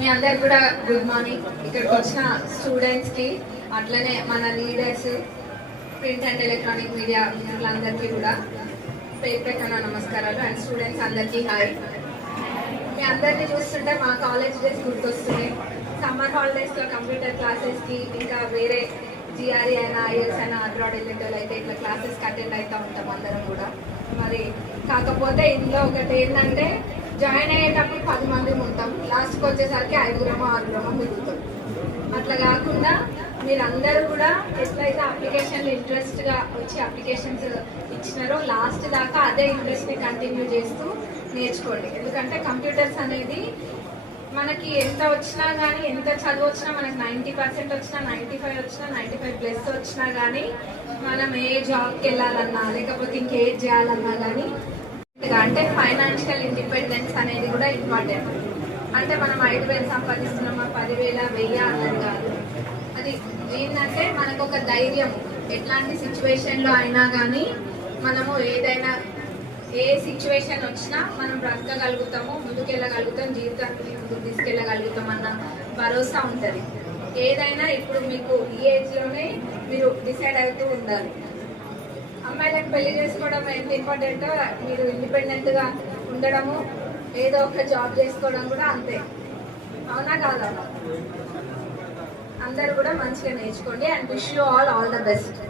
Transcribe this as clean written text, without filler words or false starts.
మీ అందరు కూడా good morning. ఇక్కడికి వచ్చిన స్టూడెంట్స్ కి అట్లనే మన leaders, print and electronic media మిత్రులందరికీ కూడా పేరు పెట్టిన నమస్కారాలు. అండ్ స్టూడెంట్స్ అందరికీ హాయ్. మీ అందరినీ చూస్తుంటే మా కాలేజ్ డేస్ గుర్తొస్తున్నాయి. సమ్మర్ హాలిడేస్ లో కంప్యూటర్ క్లాసెస్ కి, ఇంకా వేరే జిఆర్ఈ అయినా ఐఎల్స్ అయినా అబ్రాడ్ వెళ్ళేటోళ్ళు అయితే ఇట్లా క్లాసెస్కి అటెండ్ అవుతూ ఉంటాం అందరం కూడా. మరి కాకపోతే ఇందులో ఒకటి ఏంటంటే జాయిన్ అయ్యేటప్పుడు 10 మంది ఉంటాం, లాస్ట్కి వచ్చేసరికి 5గురమో 6గురమో మిగులుతాం. అట్లా కాకుండా మీరందరూ కూడా ఎట్లయితే అప్లికేషన్లు ఇంట్రెస్ట్గా వచ్చి అప్లికేషన్స్ ఇచ్చినారో లాస్ట్ దాకా అదే ఇంట్రెస్ట్ని కంటిన్యూ చేస్తూ నేర్చుకోండి. ఎందుకంటే కంప్యూటర్స్ అనేది మనకి ఎంత వచ్చినా కానీ, ఎంత చదువు వచ్చినా, మనకి 90% వచ్చినా, 95 వచ్చినా, 95+ వచ్చినా కానీ మనం ఏ జాబ్కి వెళ్ళాలన్నా లేకపోతే ఇంకేం చేయాలన్నా కానీ అంటే ఫైనాన్షియల్ ఇండిపెండెన్స్ అనేది కూడా ఇంపార్టెంట్. అంటే మనం 5,000 సంపాదిస్తున్నామా 10,000 1000 అన్నది కాదు. అది ఏంటంటే మనకు ఒక ధైర్యం, ఎట్లాంటి సిచ్యువేషన్లో అయినా కానీ మనము ఏదైనా ఏ సిచ్యువేషన్ వచ్చినా మనం బ్రతకగలుగుతాము, ముందుకెళ్ళగలుగుతాం, జీవితాన్ని ముందుకు తీసుకెళ్ళగలుగుతాం అన్న భరోసా ఉంటుంది. ఏదైనా ఇప్పుడు మీకు ఈ ఏజ్లోనే మీరు డిసైడ్ అవుతూ ఉండాలి. అమ్మాయిలకు పెళ్లి చేసుకోవడం ఎంత ఇంపార్టెంటో మీరు ఇండిపెండెంట్గా ఉండడము, ఏదో ఒక జాబ్ చేసుకోవడం కూడా అంతే. అవునా కాదా? అందరూ కూడా మంచిగా నేర్చుకోండి. And wish you all the best.